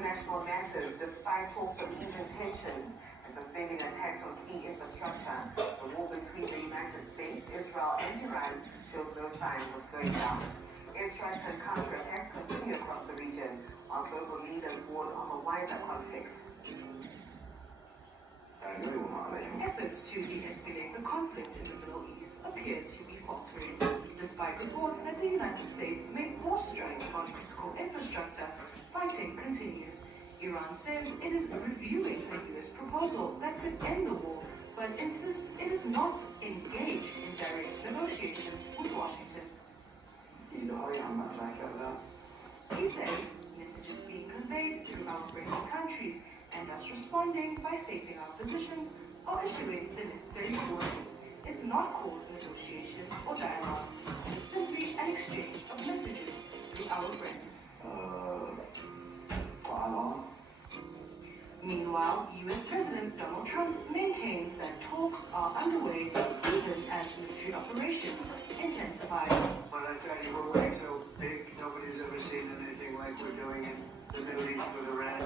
international matters, despite talks of easing tensions and suspending attacks on key infrastructure, the war between the United States, Israel, and Iran shows no signs of slowing down. Airstrikes and counterattacks continue across the region, while global leaders warn of a wider conflict. Efforts to de-escalate the conflict in the Middle East appear to be faltering, despite reports that the United States made more strikes on critical infrastructure. Fighting continues. Iran says it is reviewing a U.S. proposal that could end the war, but insists it is not engaged in direct negotiations with Washington. He says messages being conveyed through outbreaking countries and thus responding by stating our positions or issuing the necessary warnings. It's not called negotiation or dialogue. It is simply an exchange of messages to our friends. Meanwhile, U.S. President Donald Trump maintains that talks are underway even as military operations intensify. When I tell you we're winning so big, nobody's ever seen anything like we're doing in the Middle East with Iran.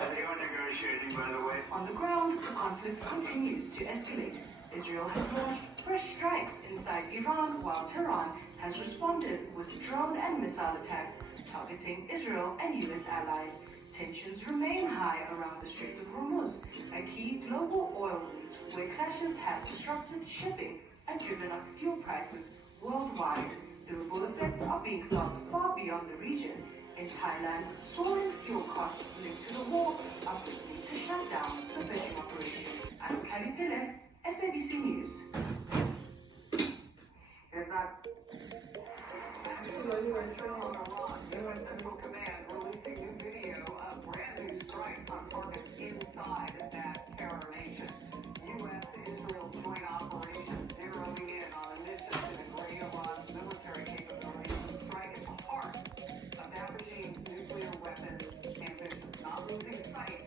And they are negotiating, by the way. On the ground, the conflict continues to escalate. Israel has launched fresh strikes inside Iran, while Tehran has responded with drone and missile attacks targeting Israel and U.S. allies. Tensions remain high around the Strait of Hormuz, a key global oil route where clashes have disrupted shipping and driven up fuel prices worldwide. The ripple effects are being felt far beyond the region. In Thailand, soaring fuel costs linked to the war are threatening to shut down the fishing operation. I'm Kali Pillay, SABC News. Is that U.S. Central Command releasing new video of brand new strikes on targets inside that terror nation. U.S.-Israel joint operation zeroing in on a mission to degrade Iran's military capabilities to strike at the heart of that regime's nuclear weapons ambitions. Not losing sight,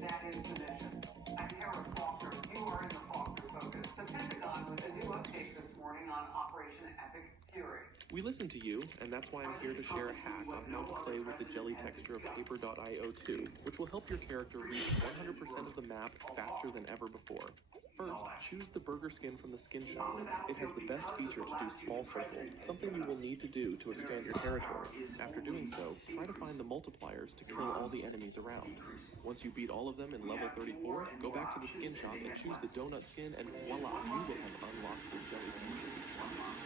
that is the mission. I'm Karen Faulkner. You are in the Faulkner Focus. The Pentagon with a new update this morning on Operation Epic Fury. We listen to you, and that's why I'm here to share a hack on how to play with the jelly texture of Paper.io 2, which will help your character reach 100% of the map faster than ever before. First, choose the burger skin from the skin shop. It has the best feature to do small circles, something you will need to do to expand your territory. After doing so, try to find the multipliers to kill all the enemies around. Once you beat all of them in level 34, go back to the skin shop and choose the donut skin, and voila, you will have unlocked this jelly feature.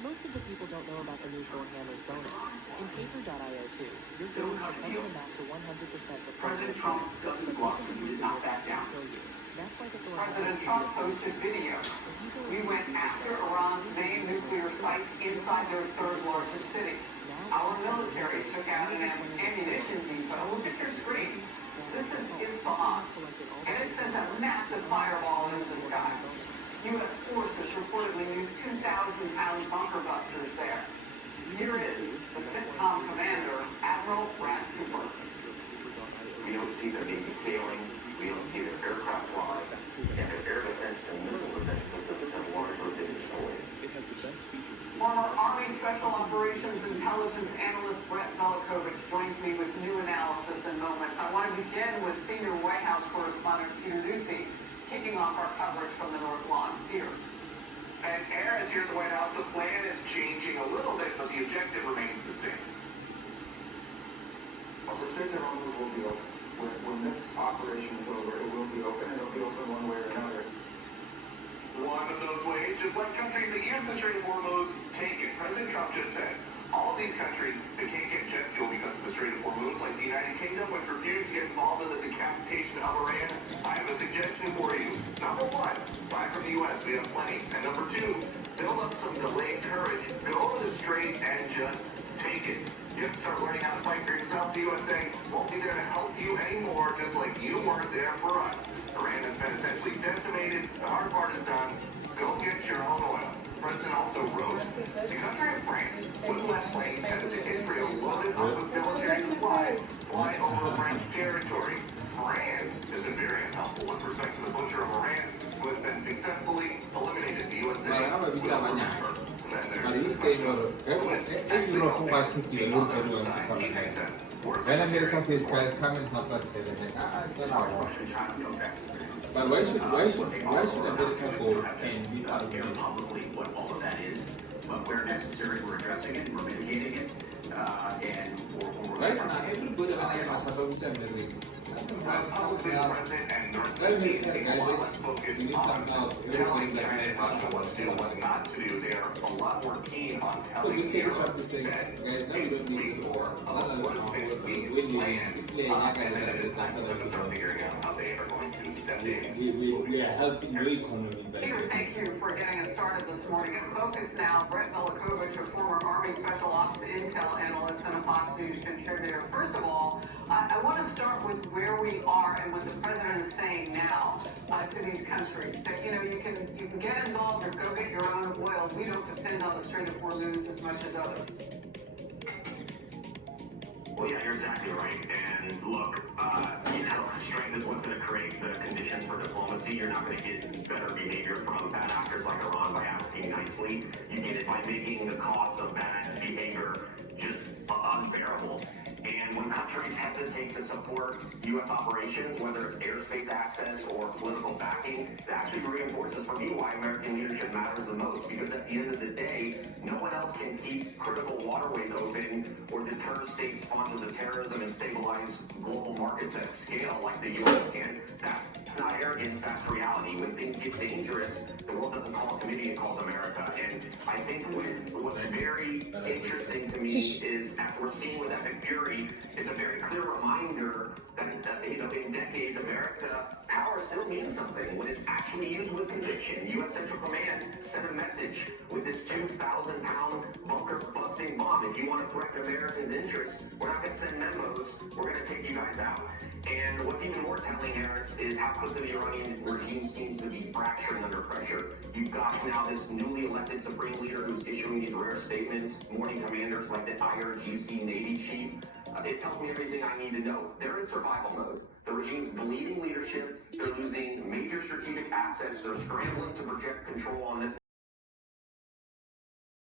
Most of the people don't know about the new Thorhammer's bonus. In Paper.io 2, your goal is to cover the map to 100% before President Trump doesn't bluff and he does not back down. That's why the President Trump posted video. We went after Iran's main nuclear site inside their third largest city. Our military took out an ammunition depot. Look at your screen. This is Isfahan. And it sent a massive fireball into the sky. U.S. forces reportedly used 2,000-pound bunker busters there. Here is the CENTCOM commander, Admiral Brad Cooper. We don't see their Navy sailing, we don't see their aircraft flying, and their air defense and missile defense systems have largely been destroyed. Former Army Special Operations Intelligence Analyst Brett Velikovich joins me with new analysis in moments. I want to begin with senior White House correspondent Peter Doocy, kicking off our coverage from the North Lawn. Peter. And as here at the White House, the plan is changing a little bit, but the objective remains the same. Well, the Strait of Hormuz will be open. When this operation is over, it will be open. It'll be open one way or another. One of those ways, just like countries that use the Strait of Hormuz take it. President Trump just said, all of these countries that can't get jet fuel because of the Strait of Hormuz, like the United Kingdom, which refused to get involved in the decapitation of Iran, I have a suggestion for you. Number one, buy from the U.S. We have plenty. And number two, build up some delayed courage. Go to the Strait and just take it. You have to start learning how to fight for yourself. The USA won't be there to help you anymore, just like you weren't there for us. Iran has been essentially decimated. The hard part is done. Go get your own oil. The president also wrote, the country of France would let planes headed to Israel loaded up with military supplies fly over French territory. France has been very unhelpful with respect to the butcher of Iran, who has been successfully eliminated. The USA Are you saying every European country will look everyone support America? When America says, guys, come and help us, say that, it's not our But why should America go and be part of Care this? publicly what all of that is, but where necessary, we're addressing it, we're mitigating it, and we're Right now, everybody when I pass about which I'm doing. Publicly, the president and North Korea seem a lot less focused on telling China and Russia what to do and what not to do. They are a lot more keen on So telling this thing is Europe to say, that guys, now we it's don't need weak to or what is basically planned, and then it is time for them to start figuring out how they are going to step in. we are helping your economy by Peter, thank you for getting us started this morning. In focus now, Brett Velikovich, a former Army Special Ops Intel analyst and a Fox News contributor. First of all, I want to start with where we are and what the president is saying now to these countries. That, you can get involved or go get your own oil. We don't depend on the Strait of Hormuz as much as others. Well, yeah, you're exactly right. And look, strength is what's going to create the conditions for diplomacy. You're not going to get better behavior from bad actors like Iran by asking nicely. You get it by making the cost of bad behavior just unbearable. And when countries hesitate to support U.S. operations, whether it's airspace access or political backing, it actually reinforces for me why American leadership matters the most. Because at the end of the day, no one else can keep critical waterways open or deter state sponsors of terrorism and stabilize global markets at scale like the U.S. can. That's not arrogance, that's reality. When things get dangerous, the world doesn't call a committee, it calls America. And I think what's very interesting to me is, as we're seeing with Epic Fury, it's a very clear reminder that in decades, America power still means something when it's actually used with conviction. U.S. Central Command sent a message with this 2,000-pound bunker-busting bomb. If you want to threaten Americans' interests, we're not going to send memos. We're going to take you guys out. And what's even more telling, Harris, is how quickly the Iranian regime seems to be fracturing under pressure. You've got now this newly elected supreme leader who's issuing these rare statements, warning commanders like the IRGC Navy chief. It tells me everything I need to know. They're in survival mode. The regime's bleeding leadership. They're losing major strategic assets. They're scrambling to project control on it.